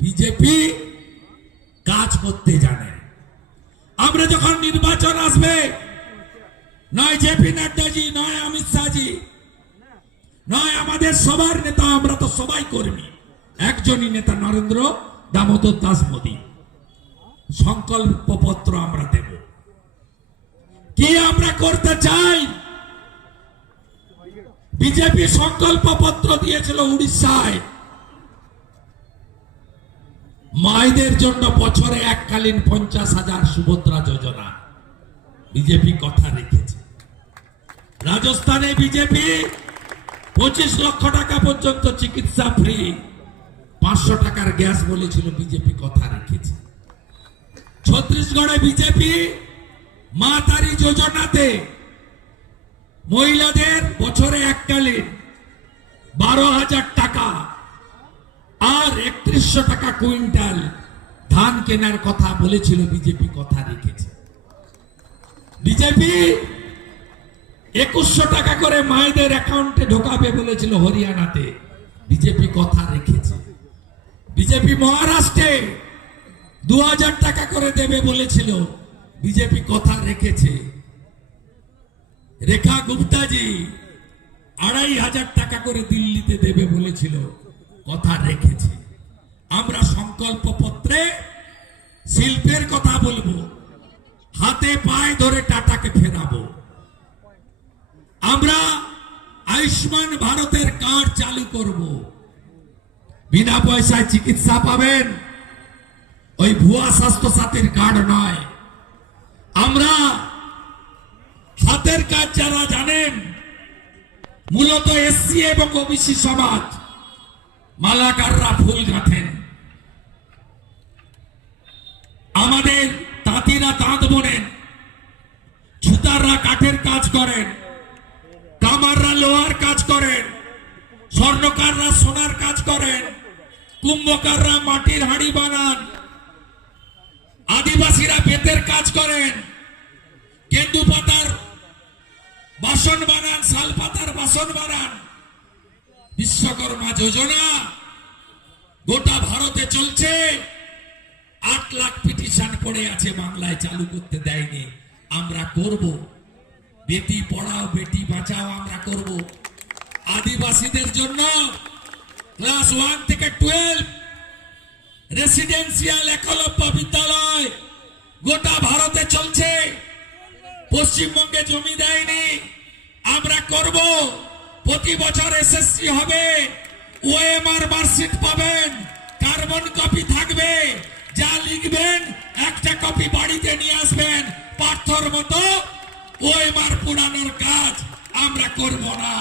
BJP কাজ করতে জানে। আমরা যখন নির্বাচন আসবে, নয় জেপি নাড্ডাজি, নয় অমিত শাহজি, নয় আমাদের সবার নেতা, আমরা তো সবাই কর্মী। একজনই নেতা নরেন্দ্র দামোদর দাস মোদী। সংকল্পপত্র আমরা দেব। কি আমরা করতে চাই? বিজেপি সংকল্পপত্র দিয়েছিল উড়িষ্যায়। মায়েদের জন্য বছরে এককালীন পঞ্চাশ হাজার সুভদ্রা যোজনা। বিজেপি কথা রেখেছে। রাজস্থানে বিজেপি পঁচিশ লক্ষ টাকা পর্যন্ত চিকিৎসা ফ্রি। পাঁচশো টাকার গ্যাস বলেছিল বিজেপি কথা রেখেছে। ছত্রিশগড়ে বিজেপি মা তারি যোজনাতে মহিলাদের বছরে এককালীন বারো হাজার একত্রিশশো টাকা কুইন্টাল ধান কেনার কথা বলেছিল বিজেপি, কথা রেখেছে। বিজেপি একুশশো টাকা করে মায়েদের অ্যাকাউন্টে ঢোকাবে বলেছিল হরিয়ানাতে। বিজেপি কথা রেখেছে। বিজেপি মহারাষ্ট্রে দু হাজার টাকা করে দেবে বলেছিল। বিজেপি কথা রেখেছে। রেখা গুপ্তাজি আড়াই হাজার টাকা করে দিল্লিতে দেবে বলেছিল, কথা রেখেছে। আমরা সংকল্প পত্রে শিল্পের কথা বলব। হাতে পায়ে ধরে টাটাকে ফেরাবো। আমরা আয়ুষ্মান ভারতের কার্ড চালু করব। বিনা পয়সায় চিকিৎসা পাবেন। ওই ভুয়া স্বাস্থ্য সাথীর কার্ড নয়। আমরা হাতের কাজ যারা জানেন, মূলত এসসি এবং ওবিসি সমাজ, মালাকাররা ফুল গাঁথেন। আমাদের তাঁতিরা তাঁত বোনেন, ছুতাররা কাঠের কাজ করেন, কামাররা লোহার কাজ করেন, স্বর্ণকাররা সোনার কাজ করেন, কুম্ভকাররা মাটির হাড়ি বানান, আদিবাসীরা বেতের কাজ করেন কেন্দু পাতার বাসন বানান শাল পাতার বাসন বানান। বিশ্বকর্মা যোজনা গোটা ভারতে চলছে। আট লাখ পিটিশন পড়ে আছে, বাংলায় চালু করতে দেয়নি। আমরা করব। বেটি পড়াও, বেটি বাঁচাও, আমরা করব। আদিবাসীদের জন্য ক্লাস ওয়ান থেকে টুয়েলভ রেসিডেন্সিয়াল একলব্য বিদ্যালয় গোটা ভারতে চলছে। পশ্চিমবঙ্গে জমি দেয়নি। আমরা করব। প্রতি বছর এসএসসি হবে। ওএমআর মার্কশিট পাবেন। কার্বন কপি থাকবে। যা লিখবেন, একটা কপি বাড়িতে নিয়ে আসবেন। পার্থর মতো ওই মার পুরানোর কাজ আমরা করব না।